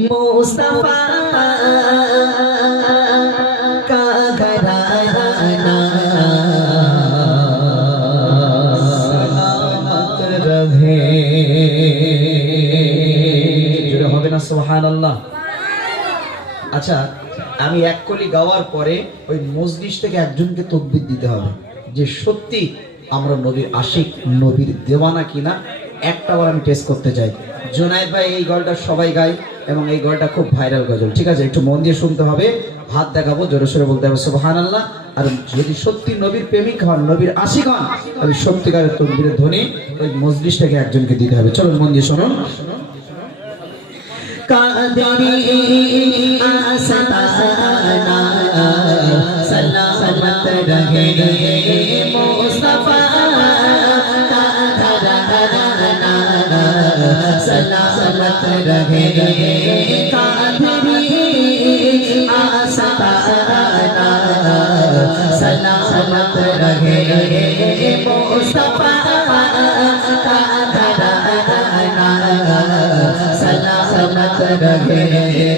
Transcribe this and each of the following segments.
মুস্তফা আচ্ছা আমি এক কলি গাওয়ার পরে ওই মজলিস থেকে একজনকে তকবির দিতে হবে, যে সত্যি আমরা নবীর আশিক, নবীর দেওয়ানা কিনা। একটা বার আমি টেস্ট করতে চাই জোনায়দ ভাই, এই গলটা সবাই গায় এবং এই গলটা খুব ভাইরাল গজল। ঠিক আছে, একটু মন দিয়ে শুনতে হবে, হাত দেখাবো, জোরে সোরে বলতে হবে সোহান আল্লাহ আর যদি সত্যি নবীর প্রেমিক হন, নবীর আশিক হন, তাহলে সত্যিকারের তকবীরের ধ্বনি ওই মজলিশটাকে একজনকে দিতে হবে। চলুন, মন দিয়ে শুনুন। কাদরি আসাতানা সালামত রহে सलामत रहे कादरी आसताना सलामत रहे मुस्तफा का घराना सलामत रहे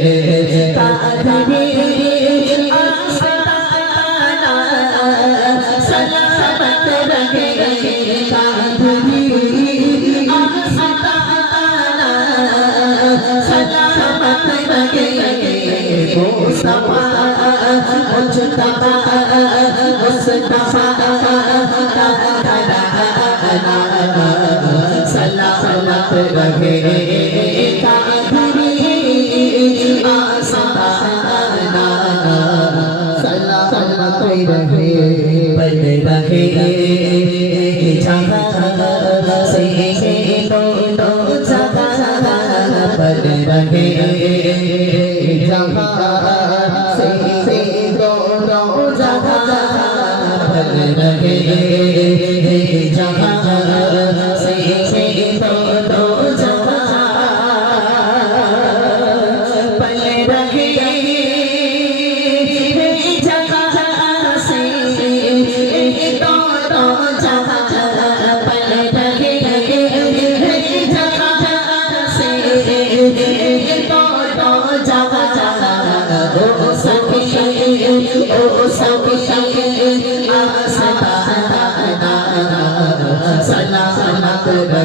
मुजतबा मुस्तफा सलामत रहे कादरी आस्ताना सलामत रहे बन रहे जहाँ से दोनों जगह बन रहे जहाँ रहे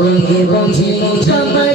বহি বহি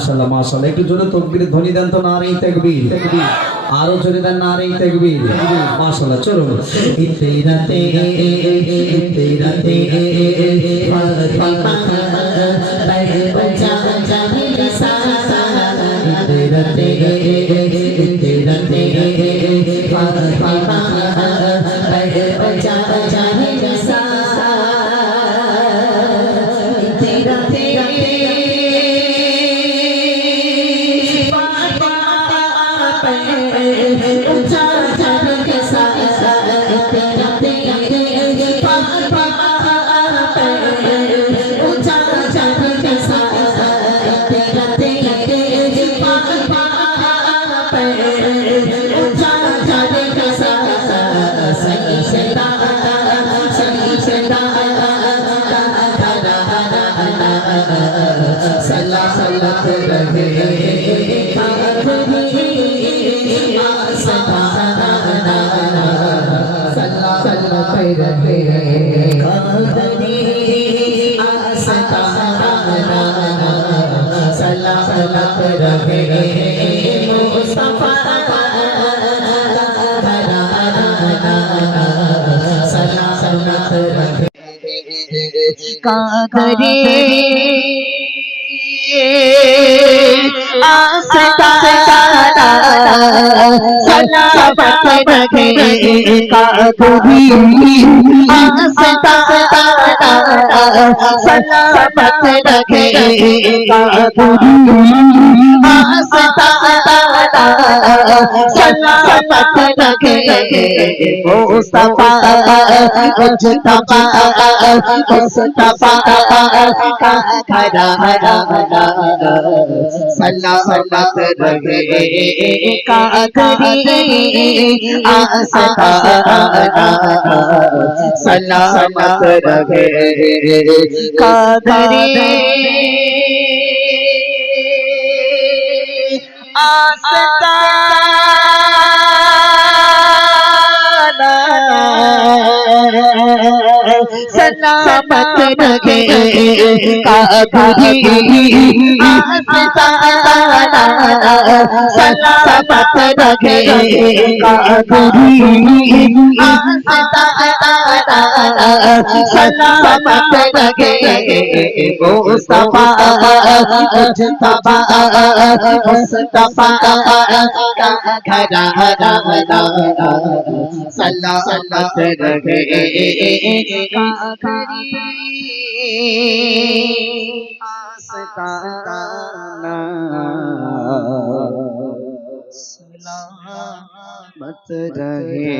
মাশাআল্লাহ মাশাআল্লাহ। একটু জোরে তাকবীরের ধ্বনি দেন তো নারী তাকবীর। আরও জোরে দেন নারী তাকবীর। মাশাআল্লাহ চলো ইতে রাতে Kadri, सता सलामत रहे कागरे आसता सलामत रखे कागरी आसता सलामत रखे कागरी आसता सलामत रखे मुस्तफा मुस्तफा मुस्तफा का खरा हरा हरा सलामत रहे का करी आसता सलामत रहे का करी सलामत रखे काबुरी सलामत रखे काबुरी सलामत থাকে। সলামত থাকে মুস্তফা মুস্তফা মুস্তফা সলামত থাকে रहे